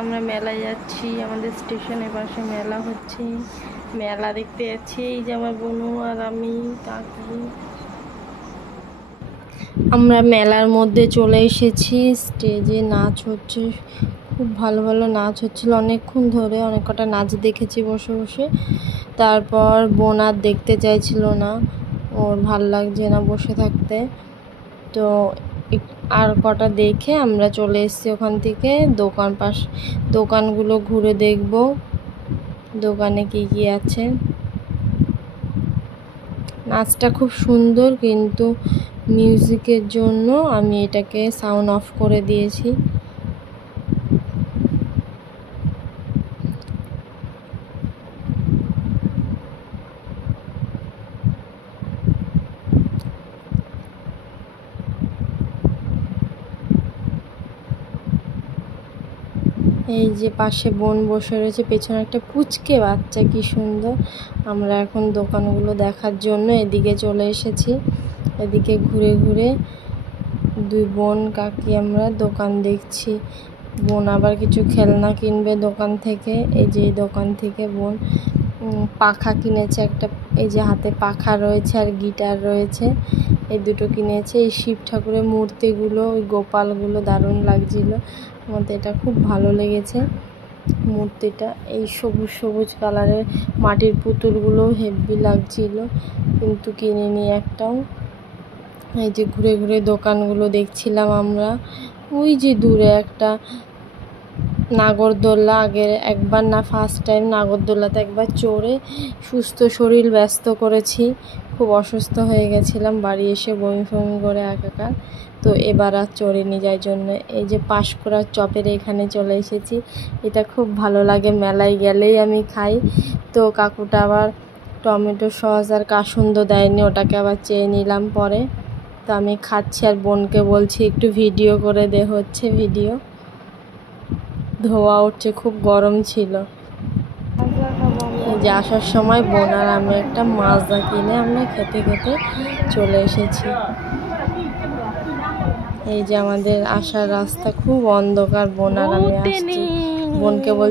আমরা মেলায় যাচ্ছি, আমাদের স্টেশনের পাশে মেলা হচ্ছে, মেলা দেখতে যাচ্ছি। এই যে আমার বোনু আর আমি, কাকি, আমরা মেলার মধ্যে চলে এসেছি। স্টেজে নাচ হচ্ছে, খুব ভালো ভালো নাচ হচ্ছিল অনেকক্ষণ ধরে, অনেক কটা নাচ দেখেছি বসে বসে। তারপর বোন আর দেখতে চাইছিল না, ওর ভাল লাগছে না বসে থাকতে, তো আর কটা দেখে আমরা চলে এসেছি ওখান থেকে। দোকানগুলো ঘুরে দেখব দোকানে কি কি আছে। নাচটা খুব সুন্দর, কিন্তু মিউজিকের জন্য আমি এটাকে সাউন্ড অফ করে দিয়েছি। এই যে পাশে বোন বসে রয়েছে, পেছনে একটা পুচকে বাচ্চা, কি সুন্দর। আমরা এখন দোকানগুলো দেখার জন্য এদিকে চলে এসেছি। এদিকে ঘুরে ঘুরে দুই বোন কাকি আমরা দোকান দেখছি। বোন আবার কিছু খেলনা কিনবে দোকান থেকে। এই যে দোকান থেকে বোন পাখা কিনেছে একটা, এই যে হাতে পাখা রয়েছে আর গিটার রয়েছে, এই দুটো কিনেছে। এই শিব ঠাকুরের মূর্তিগুলো, ওই গোপালগুলো দারুণ লাগছিল, আমাদের এটা খুব ভালো লেগেছে মূর্তিটা। এই সবুজ সবুজ কালারের মাটির পুতুলগুলো হেভি লাগছিল, কিন্তু কিনিনি একটাও। এই যে ঘুরে ঘুরে দোকানগুলো দেখছিলাম আমরা। ওই যে দূরে একটা নাগরদোল্লা, আগের একবার না ফার্স্ট টাইম নাগরদোল্লাতে একবার চড়ে সুস্থ শরীর ব্যস্ত করেছি, খুব অসুস্থ হয়ে গেছিলাম, বাড়ি এসে বমি ফমি করে একাকার, তো এবার আর চড়িনি, যাই জন্য এই যে পাঁশকুড়ার চপের এখানে চলে এসেছি। এটা খুব ভালো লাগে, মেলায় গেলেই আমি খাই। তো কাকুটা আবার টমেটো সস আর কাসুন্দ দেয়নি, ওটাকে আবার চেয়ে নিলাম পরে। তো আমি খাচ্ছি আর বোনকে বলছি একটু ভিডিও করে দে, হচ্ছে ভিডিও। ধোয়া উঠছে, খুব গরম ছিল। এই যে আসার সময় বোন আর আমি একটা মাজা কিনে আমরা খেতে খেতে চলে এসেছি। এই যে আমাদের আসার রাস্তা খুব অন্ধকার, বোন আর আমি আসছি। বোনকে বলছি